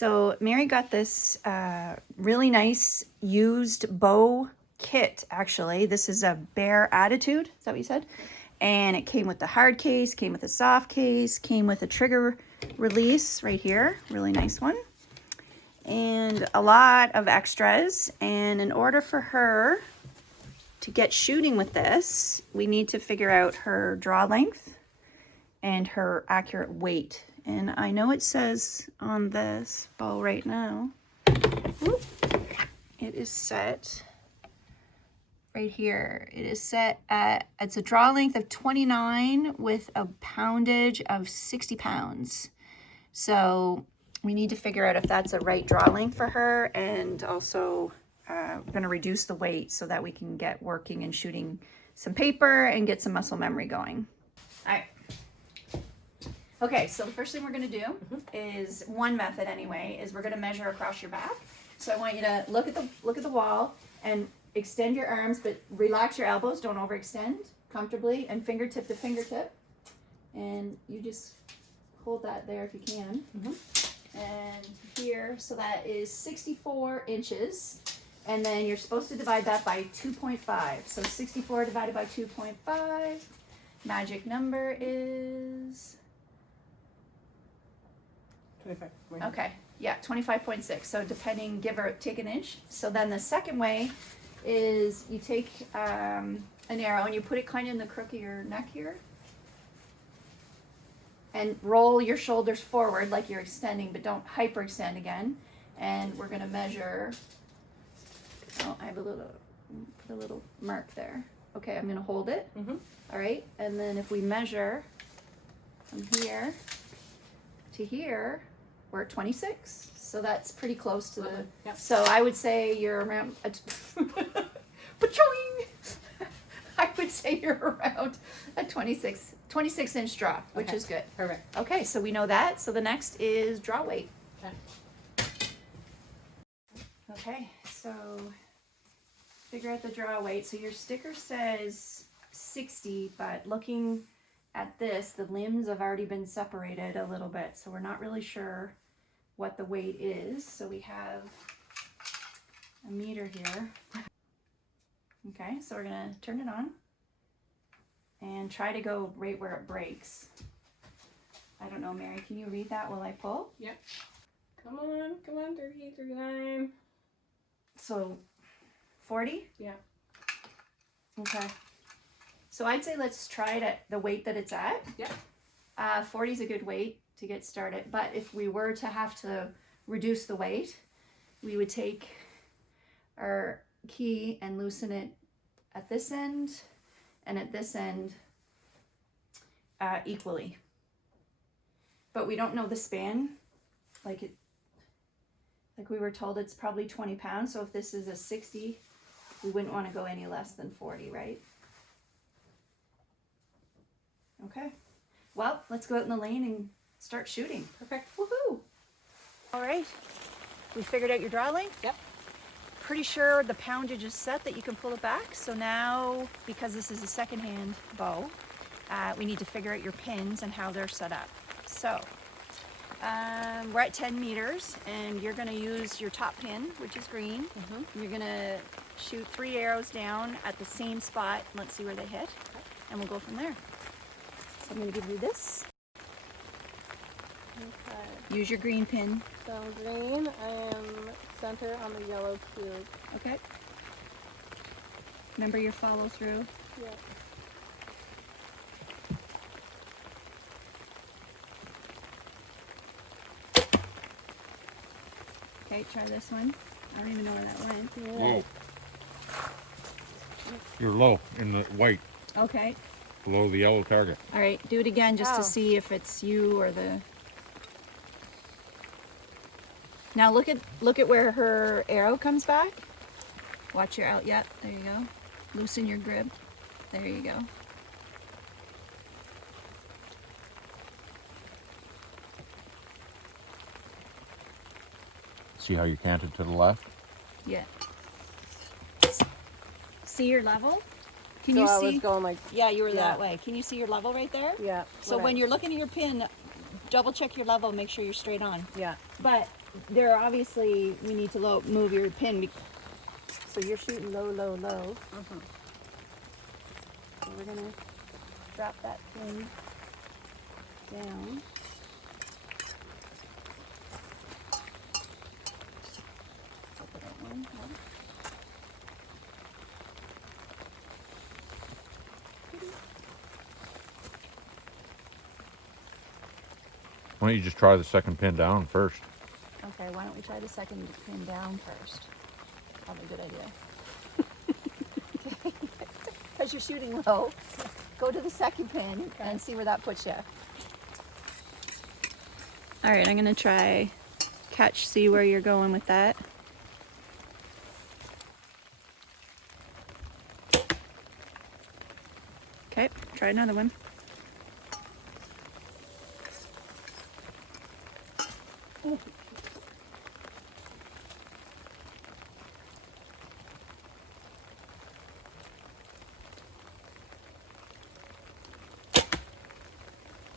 So Mary got this really nice used bow kit, actually. This is a Bear Attitude, is that what you said? And it came with the hard case, came with a soft case, came with a trigger release right here, really nice one. And a lot of extras. And in order for her to get shooting with this, we need to figure out her draw length and her accurate weight. And I know it says on this bow right now, whoop, it is set right here. It is set at, it's a draw length of 29 with a poundage of 60 pounds. So we need to figure out if that's a right draw length for her, and also we're going to reduce the weight so that we can get working and shooting some paper and get some muscle memory going. All right. Okay, so the first thing we're going to do is, one method anyway, is we're going to measure across your back. So I want you to look at the wall and extend your arms, but relax your elbows. Don't overextend, comfortably, and fingertip to fingertip. And you just hold that there if you can. And here, so that is 64 inches. And then you're supposed to divide that by 2.5. So 64 divided by 2.5. Magic number is... 25. Okay, yeah, 25.6. So depending, give or take an inch. So then the second way is you take an arrow and you put it kind of in the crook of your neck here. And roll your shoulders forward like you're extending, but don't hyperextend again. And we're going to measure. Oh, I have a little mark there. Okay, I'm going to hold it. All right, and then if we measure from here to here, we're at 26. So that's pretty close to the. Yep. So I would say you're around. I would say you're around a 26 inch draw, which is good. Perfect. Okay, so we know that. So the next is draw weight. Okay, so figure out the draw weight. So your sticker says 60, but looking at this, the limbs have already been separated a little bit, so we're not really sure what the weight is. So we have a meter here. Okay, so we're gonna turn it on and try to go right where it breaks. I don't know, Mary, can you read that while I pull? Yep. Come on, 38, 39. So 40? Yeah. Okay. So I'd say let's try it at the weight that it's at. Yep. 40 is a good weight to get started. But if we were to have to reduce the weight, we would take our key and loosen it at this end and at this end equally. But we don't know the span. Like we were told it's probably 20 pounds. So if this is a 60, we wouldn't want to go any less than 40, right? Okay. Well, let's go out in the lane and start shooting. Perfect. Woohoo! All right. We figured out your draw length? Yep. Pretty sure the poundage is set that you can pull it back. So now, because this is a second-hand bow, we need to figure out your pins and how they're set up. So we're at 10 meters, and you're going to use your top pin, which is green. You're going to shoot 3 arrows down at the same spot. Let's see where they hit, and we'll go from there. So I'm going to give you this. Okay. Use your green pin. So green, I am center on the yellow cube. Okay. Remember your follow through. Yep. Okay, try this one. I don't even know where that went. Whoa. You're low in the white, Okay. below the yellow target. All right, do it again just Oh. to see if it's you or the... Now look at where her arrow comes back. Watch your out. Yep, there you go. Loosen your grip. There you go. See how you canted to the left? Yeah. See your level? Can So you I see? was going like, Yeah, you were that Yeah. way. Can you see your level right there? yeah. So when you're looking at your pin, double check your level, make sure you're straight on. Yeah. But there obviously we need to move your pin. So you're shooting low, low, low. So we're gonna drop that pin down. Open that one up. Why don't you just try the second pin down first? Okay, why don't we try the second pin down first? Probably a good idea. Because you're shooting low, go to the second pin and see where that puts you. All right, I'm gonna try see where you're going with that. Okay, try another one.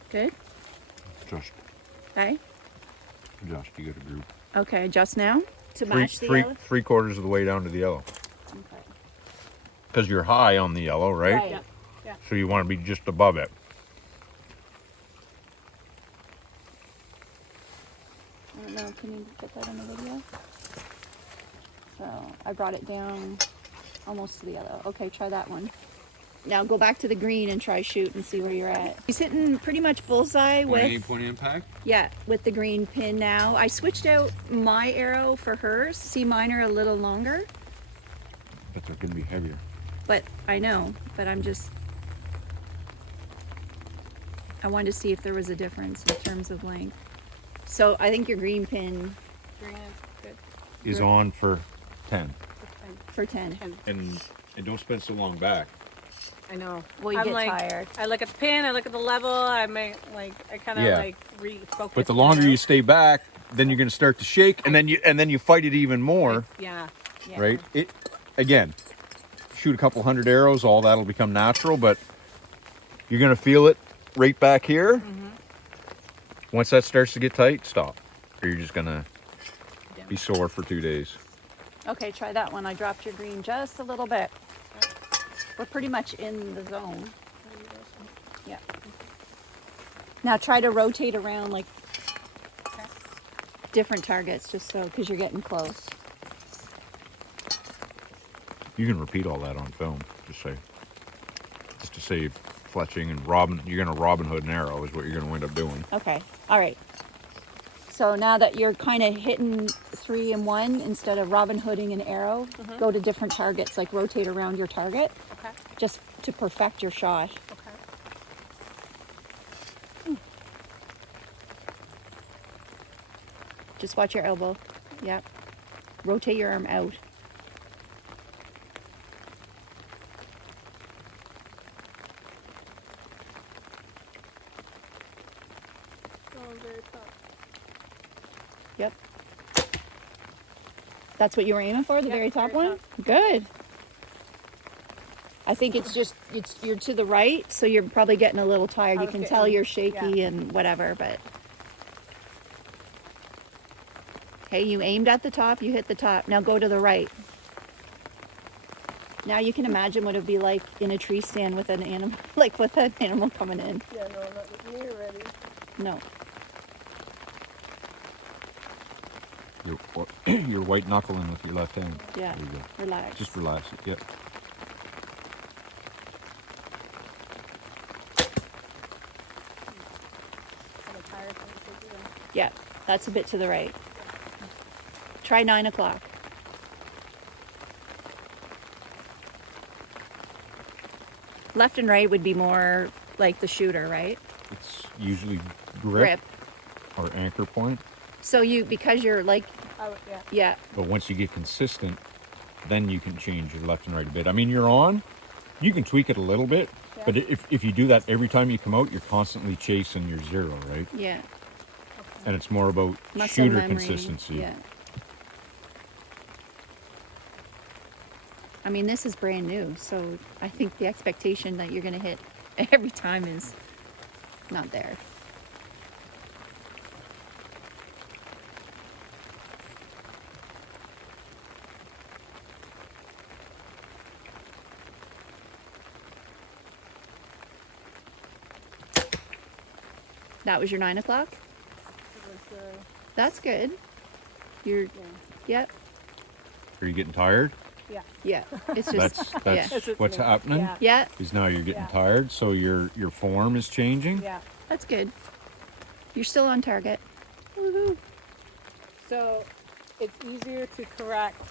Good. Just, Okay. you got a group. Okay, just now to match the yellow. 3/4 of the way down to the yellow. Okay. Because you're high on the yellow, right? Right. Yeah. Yeah. So you want to be just above it. I don't know, can you get that on the video? So I brought it down almost to the yellow. Okay, try that one. Now go back to the green and try shoot and see where you're at. He's hitting pretty much bullseye with, point impact? yeah, with the green pin now. I switched out my arrow for hers. See, mine are a little longer, But they're going to be heavier. but I know, but I wanted to see if there was a difference in terms of length. So I think your green pin Green is good. Is on for 10. for 10. And don't spend so long back. I know. Well, you I'm get like, tired. I look at the pin, I look at the level, I kind of Yeah. like refocus. But the longer you stay back, then you're going to start to shake, and then you fight it even more, Yeah. Yeah. right? It again, shoot a couple hundred arrows, all that'll become natural, but you're going to feel it right back here. Once that starts to get tight, stop, or you're just going to be sore for 2 days. Okay, try that one. I dropped your green just a little bit. We're pretty much in the zone. Yeah. Now try to rotate around like different targets just so, because you're getting close. You can repeat all that on film, just to save fletching and you're going to Robin Hood an arrow is what you're going to end up doing. Okay, all right. So now that you're kind of hitting 3 and 1 instead of Robin Hooding an arrow, go to different targets, like rotate around your target, Okay. just to perfect your shot. Okay. Just watch your elbow. Yep. Rotate your arm out. Oh, very tough. Yep. That's what you were aiming for, the Yep, very top very one? Good. I think you're to the right, so you're probably getting a little tired. I You was can tell getting- you're shaky yeah. and whatever, but. Okay, you aimed at the top, you hit the top. Now go to the right. Now you can imagine what it'd be like in a tree stand with an animal, like with an animal coming in. Yeah, no, not near ready. No. You're white knuckling with your left hand. Yeah. There you go. Relax. Just relax it. Yeah. I'm tired from the shaky one. Yeah, that's a bit to the right. Try 9 o'clock. Left and right would be more like the shooter, right? It's usually grip or anchor point. So because you're like, I would, yeah. yeah, But once you get consistent, then you can change your left and right a bit. I mean, you're on. You can tweak it a little bit, Yeah. but if you do that every time you come out, you're constantly chasing your zero, right? yeah. And it's more about Muscle shooter memory. consistency. Yeah. I mean, this is brand new, so I think the expectation that you're going to hit every time is not there. That was your 9 o'clock? It was, That's good. You're, yep. Are you getting tired? yeah. Yeah. It's just, That's It's what's me. happening. Yeah. yeah. Is now you're getting Yeah. tired, so your form is changing. Yeah. That's good. You're still on target. Woohoo. So it's easier to correct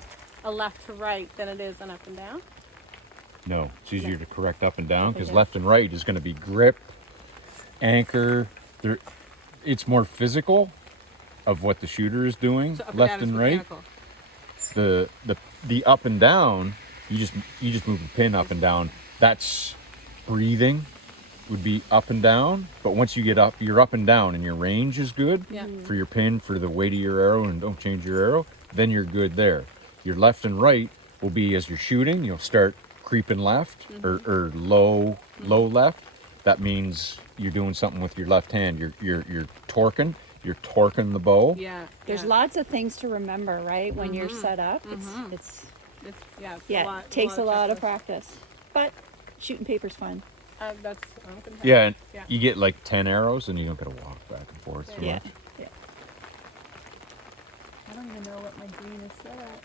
a left to right than it is an up and down. No, it's easier to correct up and down because Yeah. left and right is going to be grip, anchor. There, it's more physical of what the shooter is doing. So up Left and and down is right. mechanical. The up and down, you just move the pin up and down. That's breathing would be up and down. But once you get up, you're up and down, and your range is good Yeah. for your pin, for the weight of your arrow, and don't change your arrow. Then you're good there. Your left and right will be as you're shooting. You'll start creeping left or low left. That means you're doing something with your left hand. You're torquing. You're torquing the bow. Yeah. There's yeah. lots of things to remember, right? When you're set up. It's It's takes a lot of checklist. practice. But shooting paper's fun. That's I'm gonna have- Yeah, and Yeah. you get like 10 arrows, and you don't got to walk back and forth. through Yeah. it. Yeah. I don't even know what my green is set at.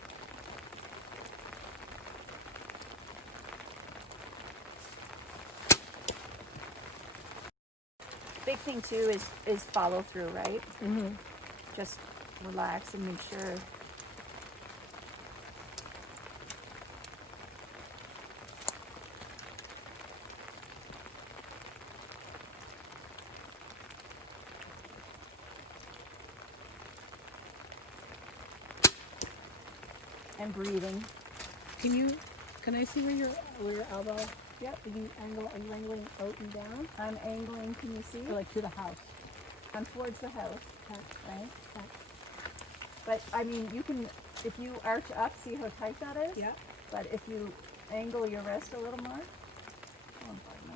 Big thing too is follow through, right? Mm-hmm. Just relax and make sure. And breathing. Can I see where your elbow? Yep. Are you angling out and down? I'm angling, can you see? Or like to the house? I'm towards the house, Okay. right? Okay. But I mean, you can, if you arch up, see how tight that is? Yeah. But if you angle your wrist a little more, oh, pardon me.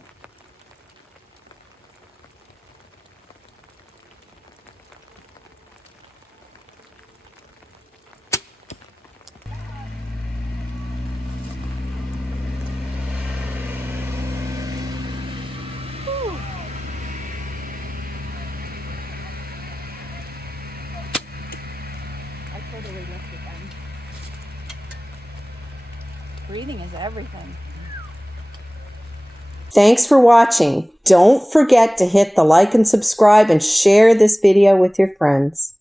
Whew. I totally lifted them. Breathing is everything. Thanks for watching. Don't forget to hit the like and subscribe and share this video with your friends.